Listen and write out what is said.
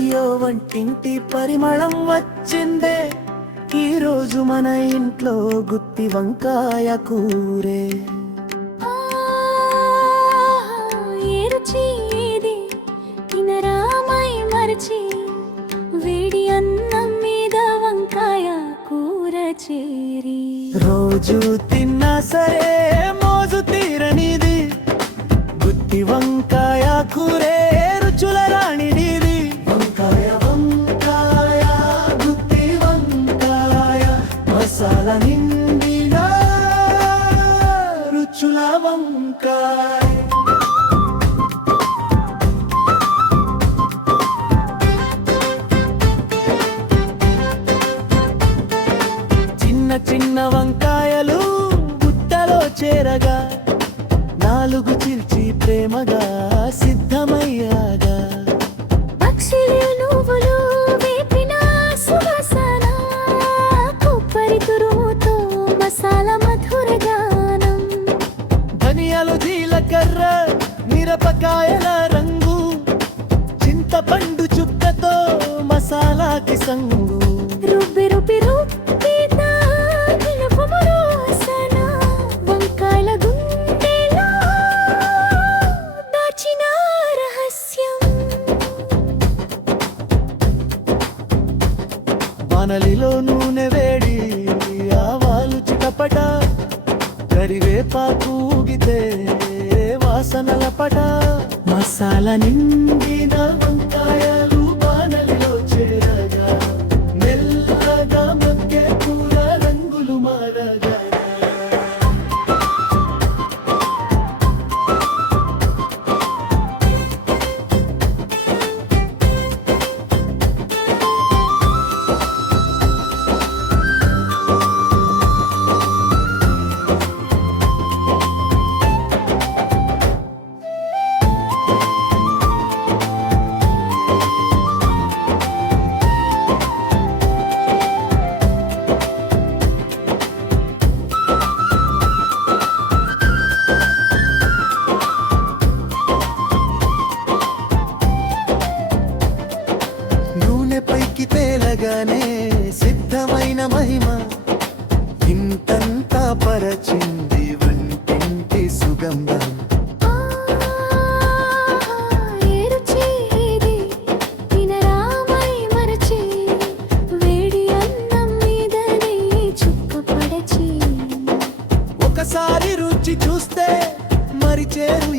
అయ్యో వంటింటి పరిమళం వచ్చిందే, ఈ రోజు మన ఇంట్లో గుత్తి వంకాయ కూరే. వేడి అన్నం మీద వంకాయ కూర చేరి రోజు తిన్నా సరే మోజు తీరనిది, గుత్తి వంకాయ కూరే రుచుల రాణిది. వంకాయ వంకాయ గుత్తి వంకాయ, మసాలా నిండిన రుచుల వంకాయ. చిన్న చిన్న వంకాయలు బుట్టలో చేరగా, నాలుగు చిల్చి ప్రేమగా సిద్ధమయ్యాగా. పక్షులు నువ్వులు వేపిన సువాసన, కొబ్బరి తురుముతో మసాలా మధుర గానం. ధనియాలు జీలకర్ర మిరపకాయల రంగు, చింతపండు చుక్కతో మసాలాకి సంగు. రుబ్బి రుబ్బి రుబ్బి వంకాయల గుండెలో దాచిన రహస్యం. బాణలిలో నూనె వేడి, ఆవాలు చిటపట, కరివేపాకు ఊగితే వాసనల పట. మసాలా నిండిన వంకాయలు బాణలిలో చేరగా, మెల్లగా మగ్గే కూర రంగులు మారగా. పైకి తేలగానే సిద్ధమైన మహిమ, ఇంతంతా పరచింది వంటింటి సుగంధం. ఒకసారి రుచి చూస్తే మరిచేరు